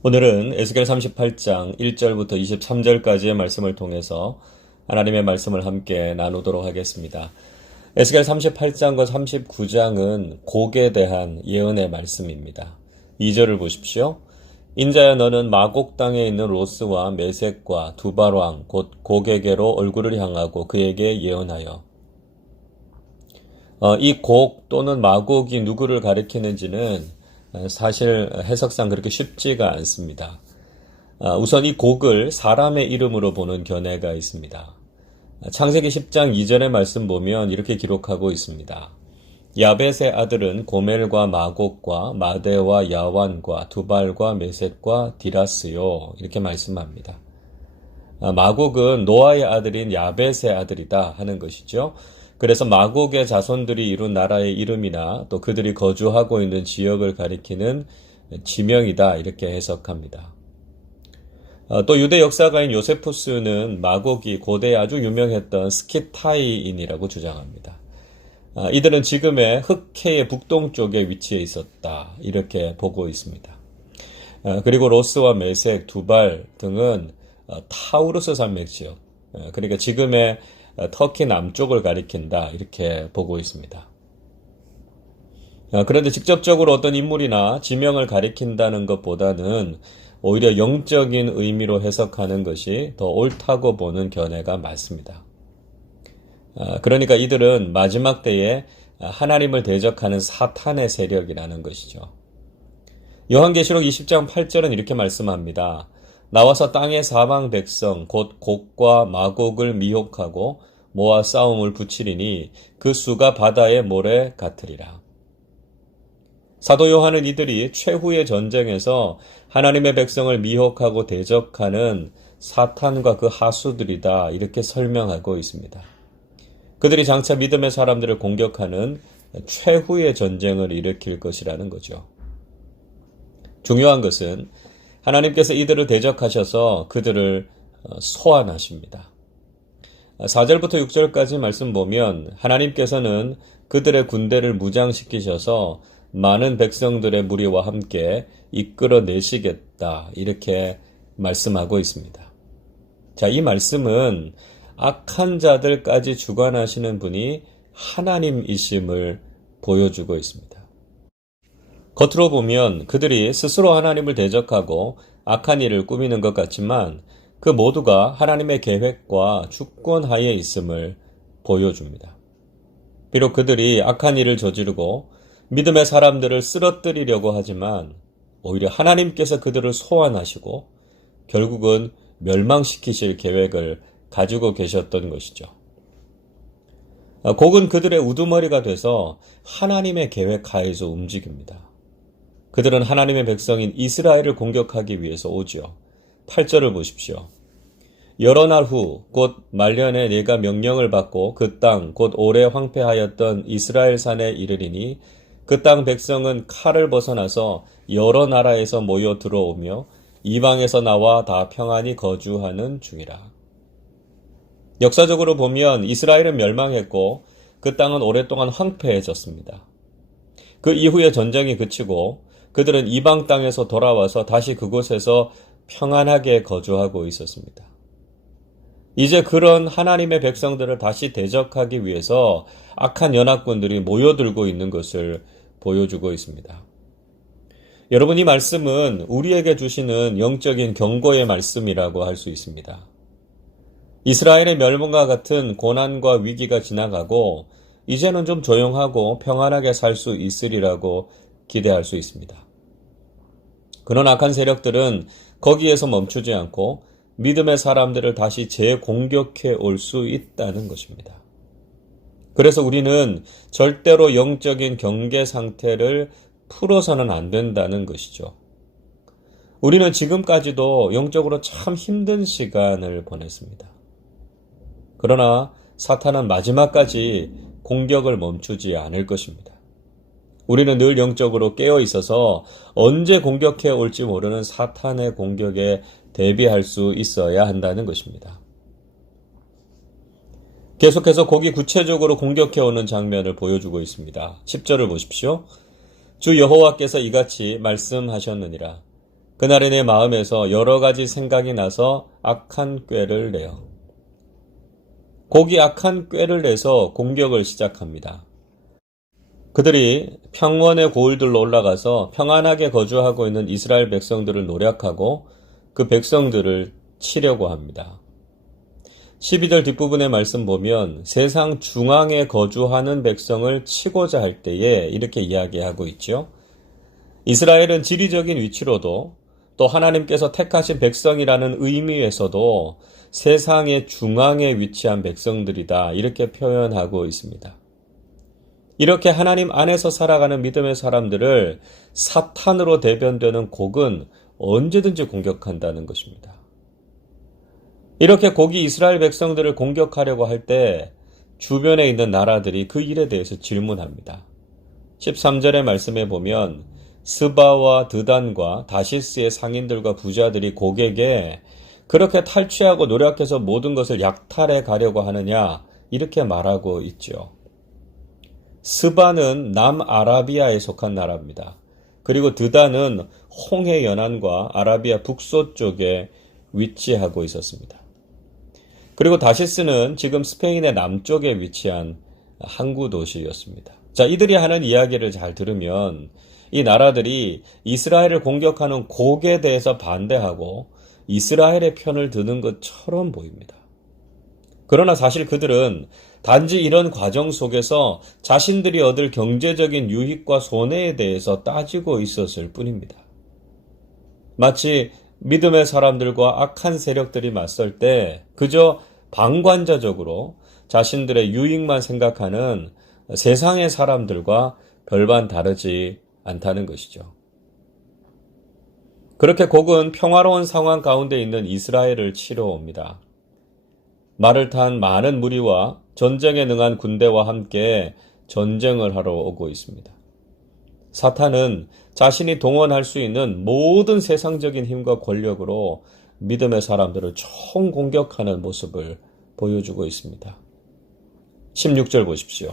오늘은 에스겔 38장 1절부터 23절까지의 말씀을 통해서 하나님의 말씀을 함께 나누도록 하겠습니다. 에스겔 38장과 39장은 곡에 대한 예언의 말씀입니다. 2절을 보십시오. 인자야, 너는 마곡 땅에 있는 로스와 메섹과 두발왕 곧 곡에게로 얼굴을 향하고 그에게 예언하여. 이 곡 또는 마곡이 누구를 가리키는지는 사실 해석상 그렇게 쉽지가 않습니다. 우선 이 곡을 사람의 이름으로 보는 견해가 있습니다. 창세기 10장 2절의 말씀 보면 이렇게 기록하고 있습니다. 야벳의 아들은 고멜과 마곡과 마대와 야완과 두발과 메셋과 디라스요, 이렇게 말씀합니다. 마곡은 노아의 아들인 야벳의 아들이다 하는 것이죠. 그래서 마곡의 자손들이 이룬 나라의 이름이나 또 그들이 거주하고 있는 지역을 가리키는 지명이다, 이렇게 해석합니다. 또 유대 역사가인 요세푸스는 마곡이 고대에 아주 유명했던 스키타이인이라고 주장합니다. 이들은 지금의 흑해의 북동쪽에 위치해 있었다, 이렇게 보고 있습니다. 그리고 로스와 메섹, 두발 등은 타우루스 산맥 지역, 그러니까 지금의 터키 남쪽을 가리킨다, 이렇게 보고 있습니다. 그런데 직접적으로 어떤 인물이나 지명을 가리킨다는 것보다는 오히려 영적인 의미로 해석하는 것이 더 옳다고 보는 견해가 많습니다. 그러니까 이들은 마지막 때에 하나님을 대적하는 사탄의 세력이라는 것이죠. 요한계시록 20장 8절은 이렇게 말씀합니다. 나와서 땅의 사방 백성 곧 곡과 마곡을 미혹하고 모아 싸움을 붙이리니 그 수가 바다의 모래 같으리라. 사도 요한은 이들이 최후의 전쟁에서 하나님의 백성을 미혹하고 대적하는 사탄과 그 하수들이다, 이렇게 설명하고 있습니다. 그들이 장차 믿음의 사람들을 공격하는 최후의 전쟁을 일으킬 것이라는 거죠. 중요한 것은 하나님께서 이들을 대적하셔서 그들을 소환하십니다. 4절부터 6절까지 말씀 보면 하나님께서는 그들의 군대를 무장시키셔서 많은 백성들의 무리와 함께 이끌어내시겠다, 이렇게 말씀하고 있습니다. 자, 이 말씀은 악한 자들까지 주관하시는 분이 하나님이심을 보여주고 있습니다. 겉으로 보면 그들이 스스로 하나님을 대적하고 악한 일을 꾸미는 것 같지만 그 모두가 하나님의 계획과 주권 하에 있음을 보여줍니다. 비록 그들이 악한 일을 저지르고 믿음의 사람들을 쓰러뜨리려고 하지만 오히려 하나님께서 그들을 소환하시고 결국은 멸망시키실 계획을 가지고 계셨던 것이죠. 곡은 그들의 우두머리가 돼서 하나님의 계획 하에서 움직입니다. 그들은 하나님의 백성인 이스라엘을 공격하기 위해서 오지요. 8절을 보십시오. 여러 날 후 곧 말년에 내가 명령을 받고 그 땅 곧 오래 황폐하였던 이스라엘 산에 이르리니 그 땅 백성은 칼을 벗어나서 여러 나라에서 모여 들어오며 이방에서 나와 다 평안히 거주하는 중이라. 역사적으로 보면 이스라엘은 멸망했고 그 땅은 오랫동안 황폐해졌습니다. 그 이후에 전쟁이 그치고 그들은 이방 땅에서 돌아와서 다시 그곳에서 평안하게 거주하고 있었습니다. 이제 그런 하나님의 백성들을 다시 대적하기 위해서 악한 연합군들이 모여들고 있는 것을 보여주고 있습니다. 여러분, 이 말씀은 우리에게 주시는 영적인 경고의 말씀이라고 할 수 있습니다. 이스라엘의 멸망과 같은 고난과 위기가 지나가고 이제는 좀 조용하고 평안하게 살 수 있으리라고 기대할 수 있습니다. 그런 악한 세력들은 거기에서 멈추지 않고 믿음의 사람들을 다시 재공격해 올 수 있다는 것입니다. 그래서 우리는 절대로 영적인 경계 상태를 풀어서는 안 된다는 것이죠. 우리는 지금까지도 영적으로 참 힘든 시간을 보냈습니다. 그러나 사탄은 마지막까지 공격을 멈추지 않을 것입니다. 우리는 늘 영적으로 깨어 있어서 언제 공격해 올지 모르는 사탄의 공격에 대비할 수 있어야 한다는 것입니다. 계속해서 곡이 구체적으로 공격해 오는 장면을 보여주고 있습니다. 10절을 보십시오. 주 여호와께서 이같이 말씀하셨느니라. 그날에 내 마음에서 여러 가지 생각이 나서 악한 꾀를 내어. 곡이 악한 꾀를 내서 공격을 시작합니다. 그들이 평원의 고을들로 올라가서 평안하게 거주하고 있는 이스라엘 백성들을 노략하고 그 백성들을 치려고 합니다. 12절 뒷부분의 말씀 보면 세상 중앙에 거주하는 백성을 치고자 할 때에 이렇게 이야기하고 있죠. 이스라엘은 지리적인 위치로도 또 하나님께서 택하신 백성이라는 의미에서도 세상의 중앙에 위치한 백성들이다 이렇게 표현하고 있습니다. 이렇게 하나님 안에서 살아가는 믿음의 사람들을 사탄으로 대변되는 곡은 언제든지 공격한다는 것입니다. 이렇게 곡이 이스라엘 백성들을 공격하려고 할 때 주변에 있는 나라들이 그 일에 대해서 질문합니다. 13절의 말씀에 보면 스바와 드단과 다시스의 상인들과 부자들이 곡에게 그렇게 탈취하고 노력해서 모든 것을 약탈해 가려고 하느냐 이렇게 말하고 있죠. 스바는 남아라비아에 속한 나라입니다. 그리고 드단은 홍해 연안과 아라비아 북서쪽에 위치하고 있었습니다. 그리고 다시스는 지금 스페인의 남쪽에 위치한 항구 도시였습니다. 자, 이들이 하는 이야기를 잘 들으면 이 나라들이 이스라엘을 공격하는 곡에 대해서 반대하고 이스라엘의 편을 드는 것처럼 보입니다. 그러나 사실 그들은 단지 이런 과정 속에서 자신들이 얻을 경제적인 유익과 손해에 대해서 따지고 있었을 뿐입니다. 마치 믿음의 사람들과 악한 세력들이 맞설 때 그저 방관자적으로 자신들의 유익만 생각하는 세상의 사람들과 별반 다르지 않다는 것이죠. 그렇게 곡은 평화로운 상황 가운데 있는 이스라엘을 치러 옵니다. 말을 탄 많은 무리와 전쟁에 능한 군대와 함께 전쟁을 하러 오고 있습니다. 사탄은 자신이 동원할 수 있는 모든 세상적인 힘과 권력으로 믿음의 사람들을 총공격하는 모습을 보여주고 있습니다. 16절 보십시오.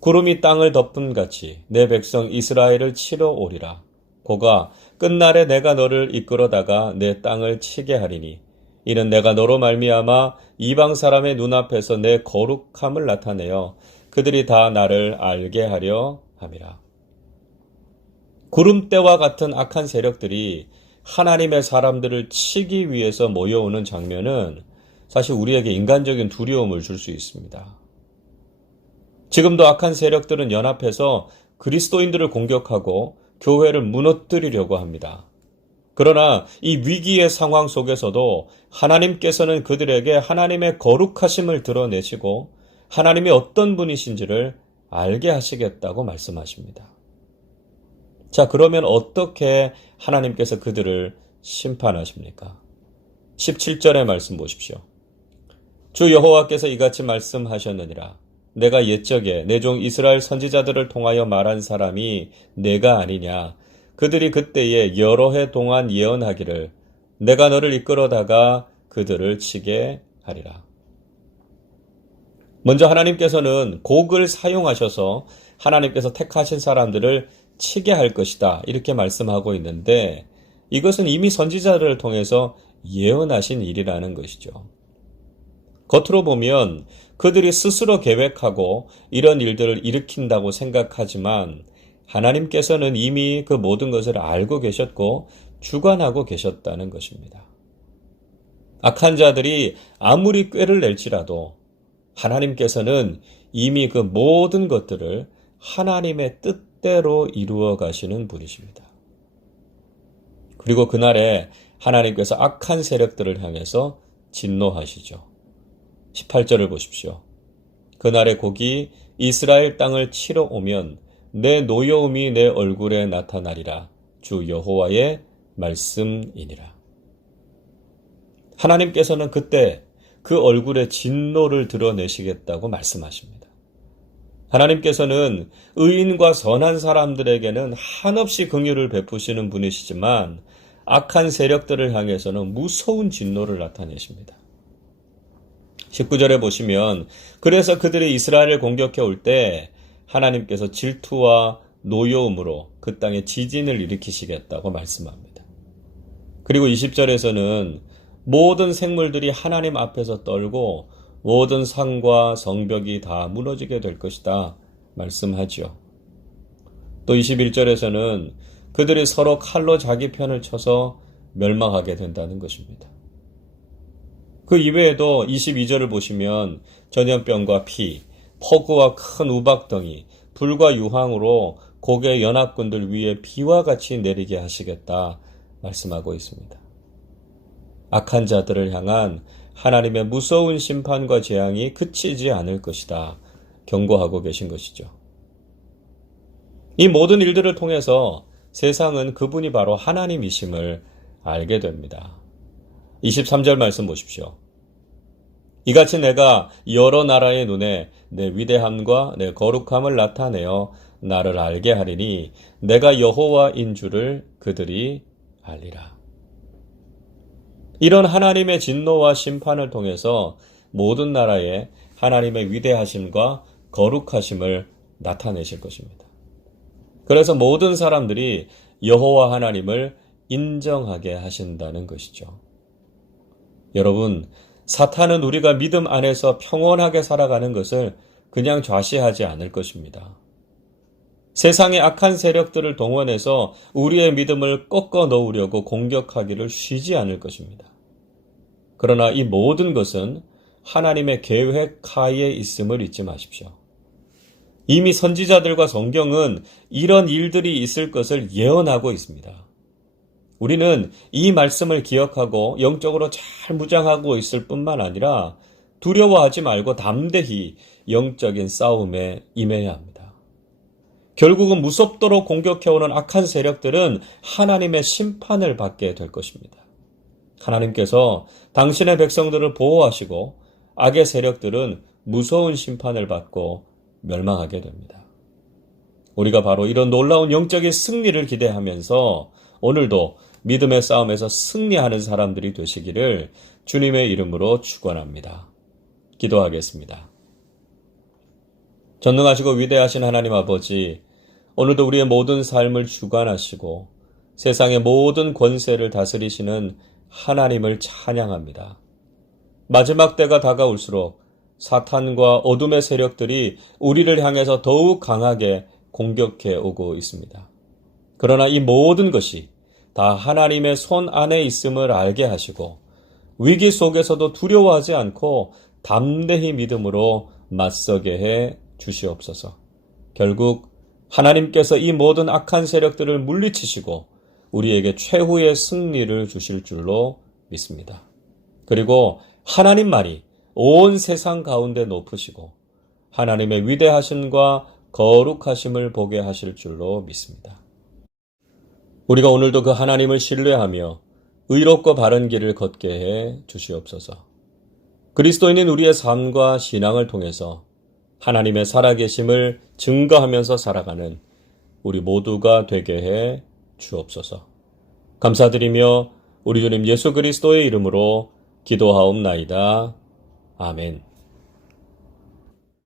구름이 땅을 덮은 같이 내 백성 이스라엘을 치러 오리라. 고가 끝날에 내가 너를 이끌어다가 내 땅을 치게 하리니 이는 내가 너로 말미암아 이방 사람의 눈앞에서 내 거룩함을 나타내어 그들이 다 나를 알게 하려 함이라. 구름대와 같은 악한 세력들이 하나님의 사람들을 치기 위해서 모여오는 장면은 사실 우리에게 인간적인 두려움을 줄 수 있습니다. 지금도 악한 세력들은 연합해서 그리스도인들을 공격하고 교회를 무너뜨리려고 합니다. 그러나 이 위기의 상황 속에서도 하나님께서는 그들에게 하나님의 거룩하심을 드러내시고 하나님이 어떤 분이신지를 알게 하시겠다고 말씀하십니다. 자, 그러면 어떻게 하나님께서 그들을 심판하십니까? 17절의 말씀 보십시오. 주 여호와께서 이같이 말씀하셨느니라. 내가 옛적에 내 종 이스라엘 선지자들을 통하여 말한 사람이 내가 아니냐. 그들이 그때에 여러 해 동안 예언하기를 내가 너를 이끌어다가 그들을 치게 하리라. 먼저 하나님께서는 곡을 사용하셔서 하나님께서 택하신 사람들을 치게 할 것이다 이렇게 말씀하고 있는데 이것은 이미 선지자들을 통해서 예언하신 일이라는 것이죠. 겉으로 보면 그들이 스스로 계획하고 이런 일들을 일으킨다고 생각하지만 하나님께서는 이미 그 모든 것을 알고 계셨고 주관하고 계셨다는 것입니다. 악한 자들이 아무리 꾀를 낼지라도 하나님께서는 이미 그 모든 것들을 하나님의 뜻대로 이루어 가시는 분이십니다. 그리고 그날에 하나님께서 악한 세력들을 향해서 진노하시죠. 18절을 보십시오. 그날의 곡이 이스라엘 땅을 치러 오면 내 노여움이 내 얼굴에 나타나리라. 주 여호와의 말씀이니라. 하나님께서는 그때 그 얼굴에 진노를 드러내시겠다고 말씀하십니다. 하나님께서는 의인과 선한 사람들에게는 한없이 긍휼을 베푸시는 분이시지만 악한 세력들을 향해서는 무서운 진노를 나타내십니다. 19절에 보시면 그래서 그들이 이스라엘을 공격해 올 때 하나님께서 질투와 노여움으로 그 땅에 지진을 일으키시겠다고 말씀합니다. 그리고 20절에서는 모든 생물들이 하나님 앞에서 떨고 모든 산과 성벽이 다 무너지게 될 것이다 말씀하지요. 또 21절에서는 그들이 서로 칼로 자기 편을 쳐서 멸망하게 된다는 것입니다. 그 이외에도 22절을 보시면 전염병과 피, 폭우와 큰 우박덩이, 불과 유황으로 고개 연합군들 위에 비와 같이 내리게 하시겠다 말씀하고 있습니다. 악한 자들을 향한 하나님의 무서운 심판과 재앙이 그치지 않을 것이다 경고하고 계신 것이죠. 이 모든 일들을 통해서 세상은 그분이 바로 하나님이심을 알게 됩니다. 23절 말씀 보십시오. 이같이 내가 여러 나라의 눈에 내 위대함과 내 거룩함을 나타내어 나를 알게 하리니 내가 여호와인 줄을 그들이 알리라. 이런 하나님의 진노와 심판을 통해서 모든 나라에 하나님의 위대하심과 거룩하심을 나타내실 것입니다. 그래서 모든 사람들이 여호와 하나님을 인정하게 하신다는 것이죠. 여러분, 사탄은 우리가 믿음 안에서 평온하게 살아가는 것을 그냥 좌시하지 않을 것입니다. 세상의 악한 세력들을 동원해서 우리의 믿음을 꺾어 놓으려고 공격하기를 쉬지 않을 것입니다. 그러나 이 모든 것은 하나님의 계획 하에 있음을 잊지 마십시오. 이미 선지자들과 성경은 이런 일들이 있을 것을 예언하고 있습니다. 우리는 이 말씀을 기억하고 영적으로 잘 무장하고 있을 뿐만 아니라 두려워하지 말고 담대히 영적인 싸움에 임해야 합니다. 결국은 무섭도록 공격해오는 악한 세력들은 하나님의 심판을 받게 될 것입니다. 하나님께서 당신의 백성들을 보호하시고 악의 세력들은 무서운 심판을 받고 멸망하게 됩니다. 우리가 바로 이런 놀라운 영적인 승리를 기대하면서 오늘도 믿음의 싸움에서 승리하는 사람들이 되시기를 주님의 이름으로 축원합니다. 기도하겠습니다. 전능하시고 위대하신 하나님 아버지, 오늘도 우리의 모든 삶을 주관하시고 세상의 모든 권세를 다스리시는 하나님을 찬양합니다. 마지막 때가 다가올수록 사탄과 어둠의 세력들이 우리를 향해서 더욱 강하게 공격해 오고 있습니다. 그러나 이 모든 것이 다 하나님의 손 안에 있음을 알게 하시고 위기 속에서도 두려워하지 않고 담대히 믿음으로 맞서게 해 주시옵소서. 결국 하나님께서 이 모든 악한 세력들을 물리치시고 우리에게 최후의 승리를 주실 줄로 믿습니다. 그리고 하나님만이 온 세상 가운데 높으시고 하나님의 위대하심과 거룩하심을 보게 하실 줄로 믿습니다. 우리가 오늘도 그 하나님을 신뢰하며 의롭고 바른 길을 걷게 해 주시옵소서. 그리스도인인 우리의 삶과 신앙을 통해서 하나님의 살아계심을 증거하면서 살아가는 우리 모두가 되게 해 주옵소서. 감사드리며 우리 주님 예수 그리스도의 이름으로 기도하옵나이다. 아멘.